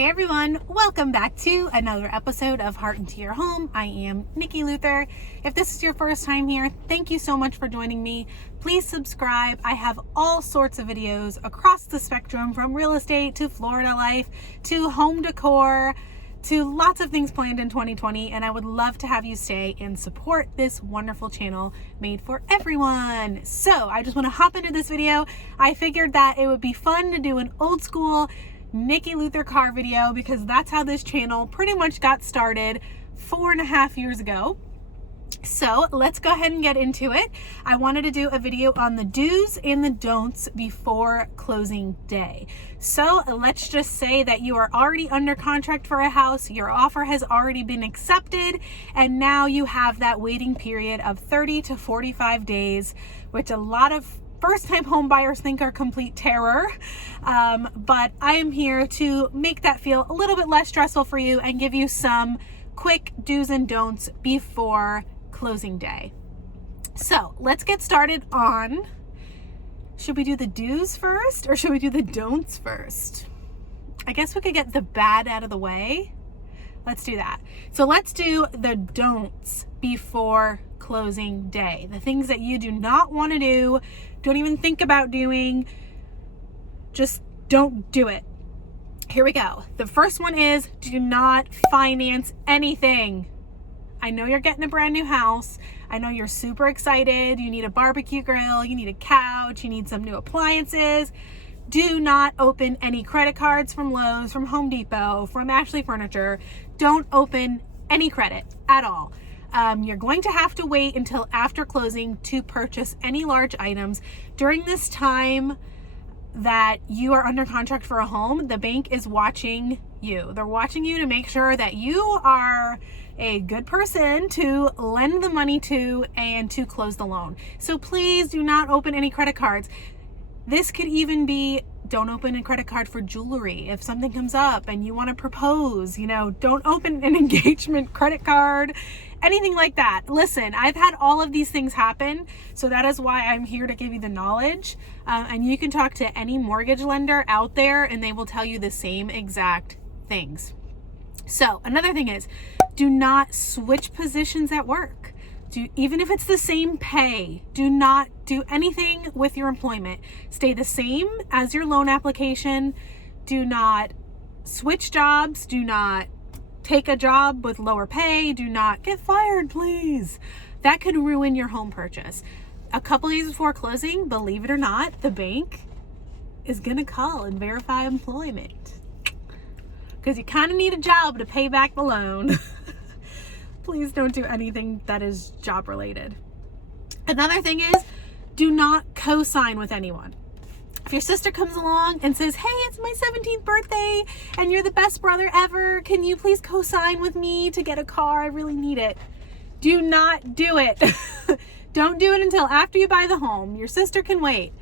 Hey everyone, welcome back to another episode of Heart into Your Home. I am Niki Luther. If this is your first time here, thank you so much for joining me. Please subscribe. I have all sorts of videos across the spectrum, from real estate to Florida life to home decor to lots of things planned in 2020, and I would love to have you stay and support this wonderful channel made for everyone. So I just want to hop into this video. I figured that it would be fun to do an old school Niki Luther car video because that's how this channel pretty much got started 4.5 years ago. So let's go ahead and get into it. I wanted to do a video on the do's and the don'ts before closing day. So let's just say that you are already under contract for a house, your offer has already been accepted, and now you have that waiting period of 30 to 45 days, which a lot of first-time home buyers think are complete terror, but I am here to make that feel a little bit less stressful for you and give you some quick do's and don'ts before closing day. So let's get started on, should we do the do's first or should we do the don'ts first? I guess we could get the bad out of the way. Let's do that. So let's do the don'ts before closing day. The things that you do not want to do, don't even think about doing, just don't do it. Here we go. The first one is do not finance anything. I know you're getting a brand new house. I know you're super excited. You need a barbecue grill, you need a couch, you need some new appliances. Do not open any credit cards from Lowe's, from Home Depot, from Ashley Furniture. Don't open any credit at all. You're going to have to wait until after closing to purchase any large items. During this time that you are under contract for a home, the bank is watching you. They're watching you to make sure that you are a good person to lend the money to and to close the loan. So please do not open any credit cards. This could even be, don't open a credit card for jewelry. If something comes up and you want to propose, don't open an engagement credit card, anything like that. Listen, I've had all of these things happen, so that is why I'm here to give you the knowledge. And you can talk to any mortgage lender out there and they will tell you the same exact things. So another thing is, do not switch positions at work. Even if it's the same pay, do not do anything with your employment. Stay the same as your loan application. Do not switch jobs. Do not take a job with lower pay. Do not get fired, please. That could ruin your home purchase. A couple days before closing, believe it or not, the bank is going to call and verify employment because you kind of need a job to pay back the loan. Please don't do anything that is job related. Another thing is, do not co-sign with anyone. If your sister comes along and says, hey, it's my 17th birthday and you're the best brother ever, can you please co-sign with me to get a car? I really need it. Do not do it. Don't do it until after you buy the home. Your sister can wait.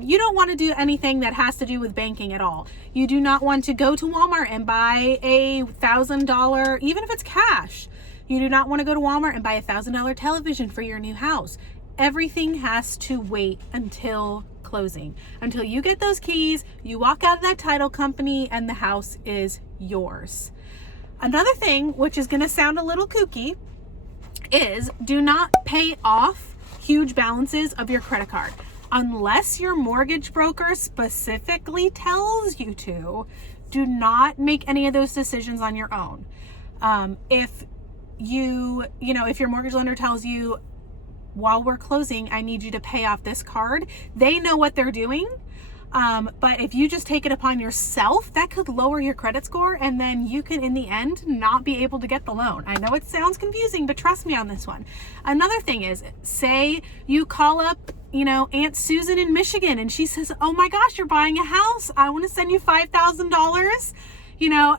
You don't want to do anything that has to do with banking at all. You do not want to go to Walmart and buy a $1,000, even if it's cash. You do not want to go to Walmart and buy a $1,000 television for your new house. Everything has to wait until closing. Until you get those keys, you walk out of that title company and the house is yours. Another thing, which is going to sound a little kooky, is do not pay off huge balances of your credit card. Unless your mortgage broker specifically tells you to, do not make any of those decisions on your own. If your mortgage lender tells you, while we're closing, I need you to pay off this card, they know what they're doing. But if you just take it upon yourself, that could lower your credit score, and then you can, in the end, not be able to get the loan. I know it sounds confusing, but trust me on this one. Another thing is, say you call up, Aunt Susan in Michigan, and she says, oh my gosh, you're buying a house. I want to send you $5,000,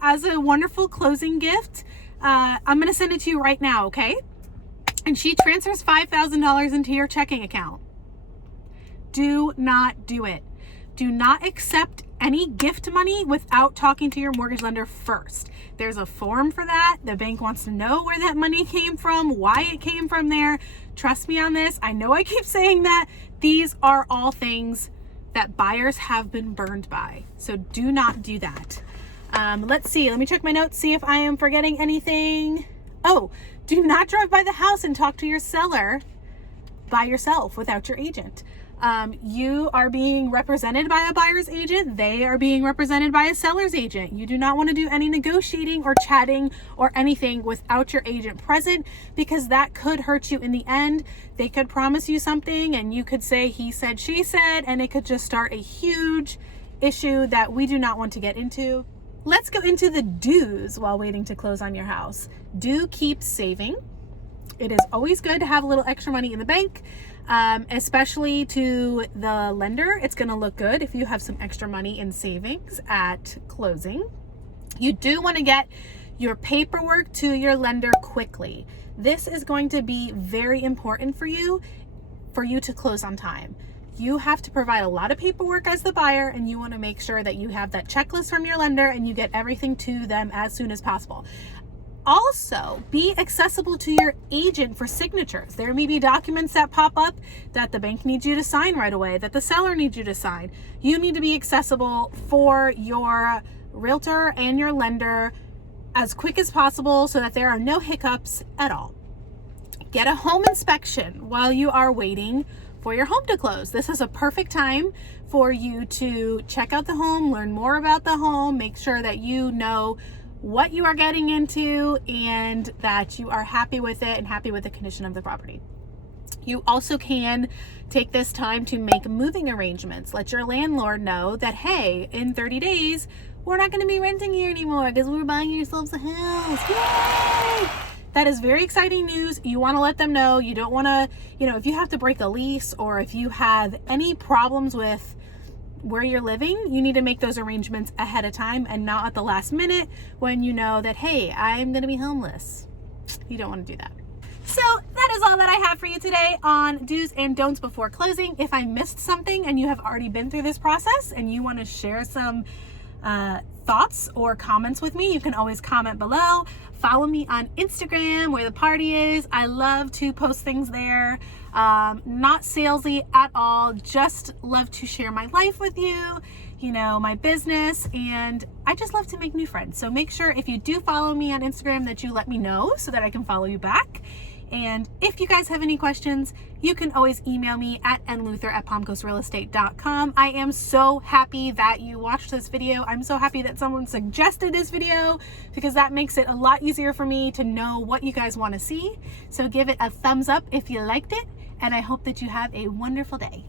as a wonderful closing gift. I'm going to send it to you right now, okay? And she transfers $5,000 into your checking account. Do not do it. Do not accept any gift money without talking to your mortgage lender first. There's a form for that. The bank wants to know where that money came from, why it came from there. Trust me on this. I know I keep saying that. These are all things that buyers have been burned by. So do not do that. Let's see. Let me check my notes, see if I am forgetting anything. Oh, do not drive by the house and talk to your seller by yourself without your agent. You are being represented by a buyer's agent. They are being represented by a seller's agent. You do not want to do any negotiating or chatting or anything without your agent present, because that could hurt you in the end. They could promise you something and you could say he said, she said, and it could just start a huge issue that we do not want to get into. Let's go into the do's while waiting to close on your house. Do keep saving. It is always good to have a little extra money in the bank. Especially to the lender, it's going to look good if you have some extra money in savings at closing. You do want to get your paperwork to your lender quickly. This is going to be very important for you to close on time. You have to provide a lot of paperwork as the buyer, and you want to make sure that you have that checklist from your lender and you get everything to them as soon as possible. Also, be accessible to your agent for signatures. There may be documents that pop up that the bank needs you to sign right away, that the seller needs you to sign. You need to be accessible for your realtor and your lender as quick as possible so that there are no hiccups at all. Get a home inspection while you are waiting for your home to close. This is a perfect time for you to check out the home, learn more about the home, make sure that you know what you are getting into and that you are happy with it and happy with the condition of the property. You also can take this time to make moving arrangements. Let your landlord know that, hey, in 30 days, we're not going to be renting here anymore because we're buying yourselves a house. Yay! That is very exciting news. You want to let them know. You don't want to, if you have to break a lease or if you have any problems with where you're living, you need to make those arrangements ahead of time and not at the last minute when you know that, hey, I'm going to be homeless. You don't want to do that. So that is all that I have for you today on do's and don'ts before closing. If I missed something and you have already been through this process and you want to share some thoughts or comments with me, you can always comment below. Follow me on Instagram where the party is. I love to post things there. Not salesy at all, just love to share my life with you, my business, and I just love to make new friends. So make sure if you do follow me on Instagram that you let me know so that I can follow you back. And if you guys have any questions, you can always email me at nluther@palmcoastrealestate.com. I am so happy that you watched this video. I'm so happy that someone suggested this video because that makes it a lot easier for me to know what you guys want to see. So give it a thumbs up if you liked it, and I hope that you have a wonderful day.